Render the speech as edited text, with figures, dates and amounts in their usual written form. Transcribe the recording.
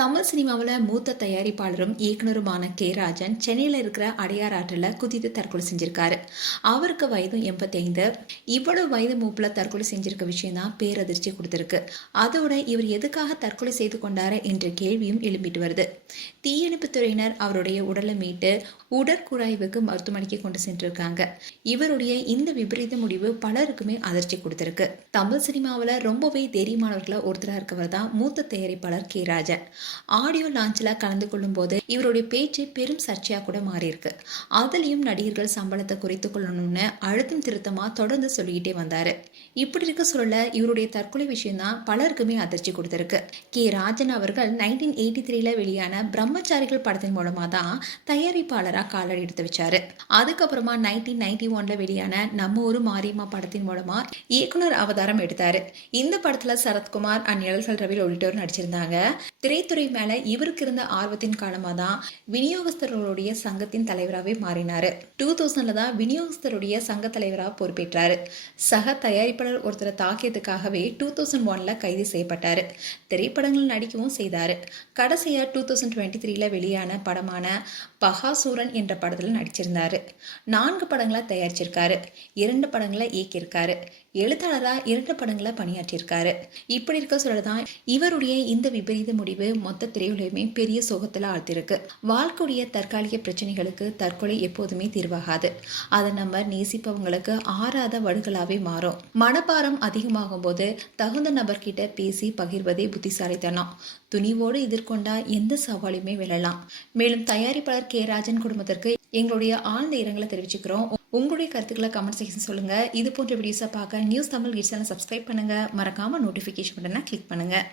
தமிழ் சினிமாவில் மூத்த தயாரிப்பாளரும் இயக்குனருமான கே ராஜன் சென்னையில் இருக்கிற அடையார் ஆற்றில் குதித்து தற்கொலை செஞ்சிருக்காரு. அவருக்கு வயது 85. இவ்வளவு வயது மூப்பில் தற்கொலை செஞ்சிருக்க விஷயம் தான் பேரதிர்ச்சி கொடுத்திருக்கு. அதோட இவர் எதுக்காக தற்கொலை செய்து கொண்டாரு என்ற கேள்வியும் எழும்பிட்டு வருது. தீயணைப்புத்துறையினர் அவருடைய உடலை மீட்டு உடற்குழாய்வுக்கு மருத்துவமனைக்கு கொண்டு சென்றிருக்காங்க. இவருடைய இந்த விபரீத முடிவு பலருக்குமே அதிர்ச்சி கொடுத்திருக்கு. தமிழ் சினிமாவில் ரொம்பவே தைரியமானவர்கள ஒருத்தராக இருக்கவர் தான் மூத்த தயாரிப்பாளர் கே ராஜன். ஆடியோ லான்ச்சில் கலந்து கொள்ளும் போது இவருடைய பேச்சு பெரும் சர்ச்சையாக கூட மாறி இருக்கு. அதுலயும் நடிகர்கள் சம்பளத்தை குறைத்துக் கொள்ளணும்னு அழுத்தம் திருத்தமா தொடர்ந்து சொல்லிக்கிட்டே வந்தாரு. இப்படி இருக்க சொல்ல இவருடைய தற்கொலை விஷயம் தான் பலருக்குமே அதிர்ச்சி கொடுத்திருக்கு. கே ராஜன் அவர்கள் 1983 வெளியான பிரம்மச்சாரிகள் படத்தின் மூலமா தான் தயாரிப்பாளராக காலடி எடுத்து வச்சாரு. அதுக்கப்புறமா 1991 வெளியான நம்ம ஊரு மாரியம்மா படத்தின் மூலமா இயக்குனர் அவதாரம் எடுத்தாரு. இந்த படத்துல சரத்குமார் நிழல்கள் ரவி உள்ளிட்டோர் நடிச்சிருந்தாங்க. திரைத்துறை மேல இவருக்கு இருந்த ஆர்வத்தின் காரணமா தான் விநியோகஸ்தர்களுடைய சங்கத்தின் தலைவராகவே மாறினாரு. 2000 தான் விநியோகஸ்தருடைய சங்க தலைவராக பொறுப்பேற்றாரு. சக தயாரிப்பாளர் ஒருத்தரை தாக்கியதுக்காகவே 2001 கைது செய்யப்பட்டாரு. திரைப்படங்கள் நடிக்கவும் செய்தாரு. கடைசியா 2023 வெளியான படமான பகாசூரன் என்ற படத்துல நடிச்சிருந்தாரு. 4 படங்களை தயாரிச்சிருக்காரு. 2 படங்களை இயக்கியிருக்காரு. எழுத்தாளரா 2 படங்களை பணியாற்றியிருக்காரு. இப்படி இருக்க சொல்லதான் இவருடைய இந்த விபரீத முடிவு மொத்த திரையுலகமே பெரிய சோகத்துல ஆழ்த்திருக்கு. வாழ்க்கையுடைய தற்காலிக பிரச்சனைகளுக்கு தற்கொலை எப்போதுமே தீர்வாகாது. அதை நம்ம நேசிப்பவங்களுக்கு ஆறாத வடுகளாவே மாறும். மனப்பாரம் அதிகமாகும் போது தகுந்த நபர்கிட்ட பேசி பகிர்வதே புத்திசாலித்தனம். துணிவோடு எதிர்கொண்டா எந்த சவாலையுமே வெல்லலாம். மேலும் தயாரிப்பாளர் கே ராஜன் குடும்பத்திற்கு எங்களுடைய ஆழ்ந்த இரங்கலை தெரிவிச்சுக்கிறோம். உங்களுடைய கருத்துக்களை கமெண்ட் செக்ஷன் சொல்லுங்க. இது போன்ற வீடியோஸை பார்க்க நியூஸ் தமிழ் கிட்ஸ் சேனலை சப்ஸ்கிரைப் பண்ணுங்க. மறக்காம நோட்டிபிகேஷன் பட்டனை கிளிக் பண்ணுங்க.